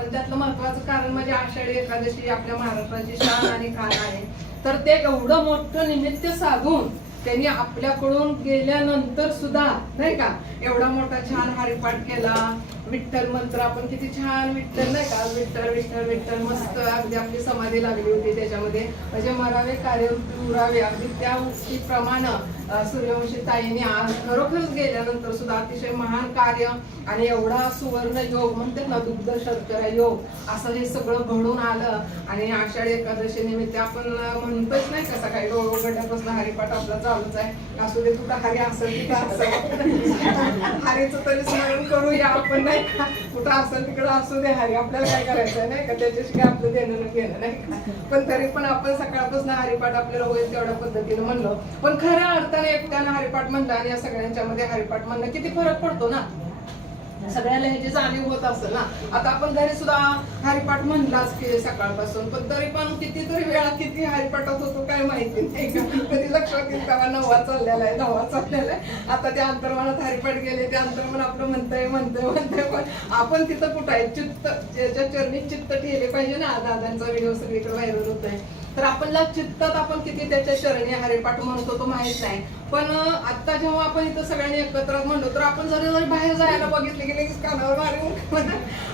पण त्यातलं महत्वाचं कारण म्हणजे आषाढी एकादशी आपल्या महाराष्ट्राची शान आणि खान आहे. तर ते एवढं मोठं निमित्त साधून त्यांनी आपल्याकडून गेल्यानंतर सुद्धा नाही का एवढा मोठा छान हरिपाठ केला. विठ्ठल मंत्र आपण किती छान विठ्ठल नाही का विठ्ठल विठ्ठल विठ्ठल मस्त अगदी आपली समाधी लागली होती त्याच्यामध्ये. म्हणजे मरावे कार्य उरावे अगदी त्या उक्तीप्रमाणे सूर्यवंशी ताईंनी आज खरोखरच गेल्यानंतर सुद्धा अतिशय महान कार्य आणि एवढा सुवर्ण योग म्हणतात ना दुग्ध शर्करा योग असं हे सगळं घडून आलं. आणि आषाढी एकादशी निमित्त आपण म्हणतोच नाही का सकाळी डोळ उघडल्यापासून हरिपाठ आपला चालूच आहे. असू दे कुठं हरी असेल तिथं असं हरीचं तरी स्मरण करूया आपण नाही का. कुठं असेल तिकडं असू दे हरी आपल्याला काय करायचंय नाही का त्याच्याशी काय आपलं देणं घेणं नाही का. पण तरी पण आपण सकाळपासून हरिपाठ आपल्याला होईल तेवढ्या पद्धतीने म्हणलं. पण खऱ्या अर्थाने एकट्यानं हरिपाठ म्हणलं आणि या सगळ्यांच्या मध्ये हरिपाठ म्हणलं किती फरक पडतो ना. सगळ्याला ह्याची जाणीव होत असेल ना. आता आपण घरी सुद्धा हरिपाठ म्हणलाच की सकाळपासून पण तरी पण कितीतरी वेळा किती हरिपाठात होतो काय माहिती नाही का. कधी लक्षात येईल तेव्हा 9वा चाललेला आहे 10वा चाललेला आहे. आता त्या अंतर्मनात हरिपाठ गेले ते अंतर्मन आपलं म्हणतंय पण आपण तिथं कुठं आहे चित्त ज्याच्या चरणी चित्त ठेवले पाहिजे ना. दादांचा व्हिडिओ सगळीकडे व्हायरल होतोय. तर आपल्याला चित्तात आपण किती त्याच्या चरणी हरिपाठ म्हणतो तो माहित नाही. पण आता जेव्हा आपण इथं सगळ्यांनी एकत्र म्हणलो तर आपण जरी बाहेर जायला बघितले की लगेच कानावर मारून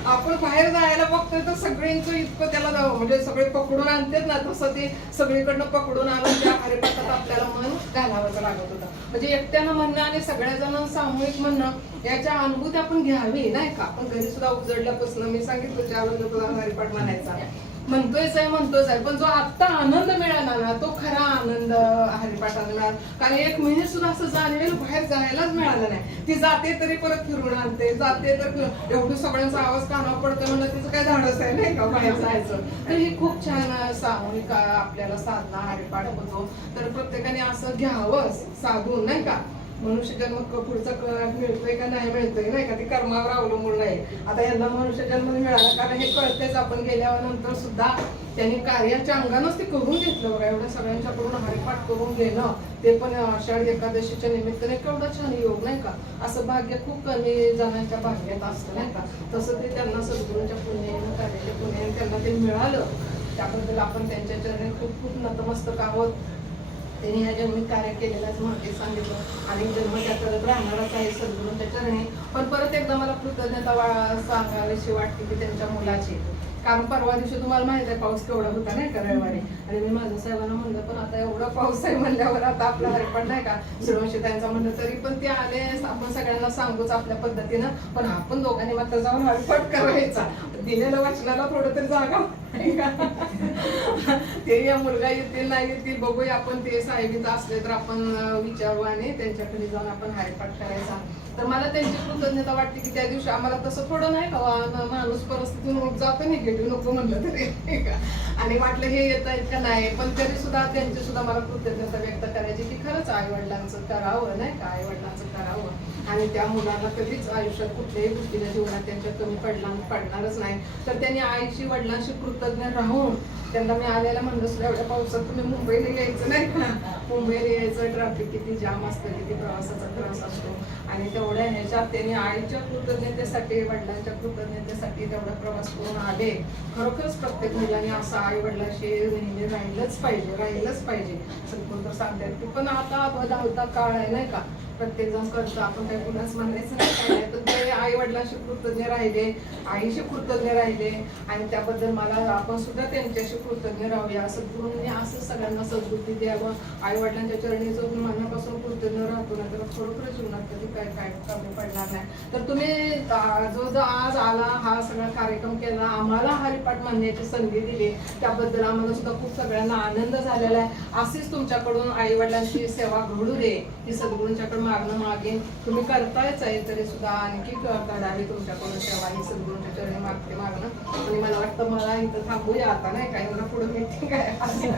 आपण बाहेर जायला बघतोय तर सगळ्यांचं इतकं त्याला जावं म्हणजे सगळे पकडून आणतात ना तसं ते सगळीकडनं पकडून आणून त्या हरिपाठात आपल्याला मन घालावं लागत होतं. म्हणजे एकट्यानं म्हणणं आणि सगळ्याजण सामूहिक म्हणणं याच्या अनुभूती आपण घ्यावी नाही का. आपण घरी सुद्धा उजडल्यापासून मी सांगितलं 4 वाजता तुला हरिपाठ म्हणायचा म्हणतोयच आहे पण जो आता आनंद मिळाला ना तो खरा आनंद हरिपाठाने मिळाला. कारण 1 मिनिट सुद्धा असं जाणवेल बाहेर जायलाच मिळालं नाही. ती जाते तरी परत फिरून आणते जाते तर एवढं सगळ्यांचा आवाज कानावर पडतो म्हणलं तिचं काय धाडस आहे नाही का बाहेर जायचं. तर ही खूप छान सामूहिक आपल्याला साधना हरिपाठ होतो. तर प्रत्येकाने असं घ्यावं साधून नाही का. मनुष्यजन्म पुढचा मिळतोय का नाही मिळतोय नाही का ती कर्मावर अवलंबून आहे. आता यांना मनुष्यजन्म मिळाला कारण हे कळतेच. आपण गेल्यानंतर सुद्धा त्यांनी कार्याच्या अंगानंच ते करून घेतलं बघा. एवढ्या सगळ्यांच्याकडून हरिपाठ करून घेणं ते पण आषाढी एकादशीच्या निमित्ताने केवढं छान योग नाही का. असं भाग्य खूप कमी जणांच्या भाग्यात असतं नाही का. तसं ते त्यांना सद्गुरूंच्या पुण्याने कार्याच्या पुण्याने त्यांना ते मिळालं. त्याबद्दल आपण त्यांच्या चरणी खूप खूप नतमस्तक आहोत. त्यांनी ह्या जन्मी कार्य केलेलाच माहिती सांगितलं आणि जन्म त्या करत राहणारच आहे सद्गुरूंच्या चरणी. पण परत एकदा मला कृतज्ञता सांगावीशी वाटते की त्यांच्या मुलाची. कारण परवा दिवशी तुम्हाला माहित आहे पाऊस केवढा होता नाही का रविवारी. आणि मी माझ्या साहेबांना म्हणलं पण आता एवढा पाऊस आहे म्हणल्यावर आता आपला हरिपाठ नाही का सूर्यवंशी त्यांचा म्हणलं तरी पण ते आले आपण सगळ्यांना सांगूच आपल्या पद्धतीनं. पण आपण दोघांनी मात्र जाऊन हरिपाठ करायचा. दिलेलं वाचनाला थोडं तरी जागा ते या मुलगा येतील नाही येतील बघूया आपण. ते साहेबीचं असले तर आपण विचारू आणि त्यांच्याकडे जाऊन आपण हरिपाठ करायचा. तर मला त्यांची कृतज्ञता वाटते की त्या दिवशी आम्हाला तसं थोडं नाही का माणूस परिस्थितीतून जातं निगेटिव्ह नको म्हणलं तरी आणि वाटलं हे येत आहेत का नाही. पण तरी सुद्धा त्यांची सुद्धा मला कृतज्ञता व्यक्त करायची की खरंच आई वडिलांचं करावं नाही का. आई वडिलांचं करावं आणि त्या मुलांना कधीच आयुष्यात कुठल्याही गोष्टीच्या जीवनात त्यांच्या कमी पडणारच नाही. तर त्यांनी आईशी वडिलांशी कृतज्ञ राहून त्यांना मी आलेला म्हणलं सुद्धा एवढ्या पावसात तुम्ही मुंबईला यायचं नाही का. मुंबईला यायचं ट्रॅफिक किती जाम असतं किती प्रवासाचा त्रास असतो आणि तेवढ्या ह्याच्यात त्यांनी आईच्या कृतज्ञतेसाठी वडिलांच्या कृतज्ञतेसाठी तेवढा प्रवास करून आले. खरोखरच प्रत्येक मुलांनी असं आई वडिलांशी नेहमी राहिलंच पाहिजे. सगळं तर सांगतात की पण आता धावता काळ आहे नाही का. प्रत्येक जण करतो आपण काही कुणाच म्हणायचं नाही. पण ते आई वडिलांशी कृतज्ञ राहिले आईशी कृतज्ञ राहिले आणि त्याबद्दल मला आपण सुद्धा त्यांच्याशी कृतज्ञ राहूया. सद्गुरूंनी असं सगळ्यांना सद्बुद्धी द्यावं. आई वडिलांच्या चरणी जो मनापासून कृतज्ञ राहतो ना तर खरोखर जीवनात कधी काय कमी पडणार नाही. तर तुम्ही जो आज आला हा सगळा कार्यक्रम केला आम्हाला हरिपाठ म्हणण्याची संधी दिली त्याबद्दल आम्हाला सुद्धा खूप सगळ्यांना आनंद झालेला आहे. अशीच तुमच्याकडून आई वडिलांची सेवा घडू दे ही सद्गुरूंच्याकडे मागणं मागे तुम्ही करतायच आहे तरी सुद्धा आणखी घडावी तुमच्याकडून सेवा ही सद्गुरूंच्या चरणी मागणं. आणि मला वाटतं मला इथं थांबूया आता नाही काही मला पुढे मीटिंग आहे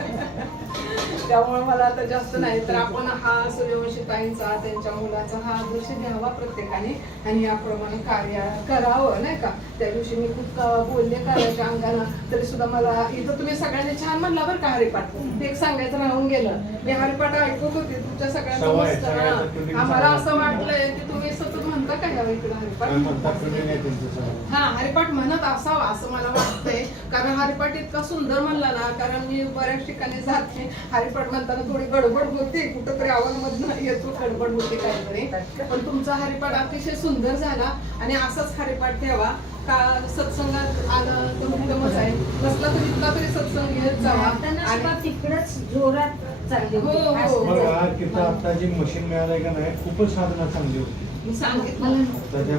त्यामुळे मला आता जास्त नाही. तर आपण हा सूर्यवंशी ताईंचा त्यांच्या मुलाचा हा आदर्श घ्यावा प्रत्येकाने आणि याप्रमाणे कार्य करावं नाही का. त्या दिवशी मी खूप बोलले कार्याच्या अंगानं तरी सुद्धा मला इथं तुम्ही सगळ्यांनी छान म्हणला बरं का हरिपाठ. एक सांगायचं राहून गेलं. मी हरिपाठ ऐकत होते तुमच्या सगळ्यांना. आम्हाला असं वाटलंय की तुम्ही सतत म्हणता काय इकडे हरिपाठ. हा हरिपाठ म्हणत असावा असं मला वाटतंय. कारण हरिपाठ इतका सुंदर म्हणला ना, कारण मी बऱ्याच ठिकाणी जाते, हरिपाठ म्हणताना थोडी गडबड होते, कुठंतरी आवाजमधनं येतो, गडबड होते काहीतरी. पण तुमचा हरिपाठ अतिशय सुंदर झाला आणि असाच हरिपाठ ठेवा. का सत्संगात आलं तर उत्तमच आहे, नसला तर इतका तरी सत्संग घेत जावा. आणि तिकडच जोरात चालली हो, हो. होती. बघा तिथं आता जी मशीन मिळालंय का नाही, खूपच साधना चांगली होती. मी सांगितलं आता त्या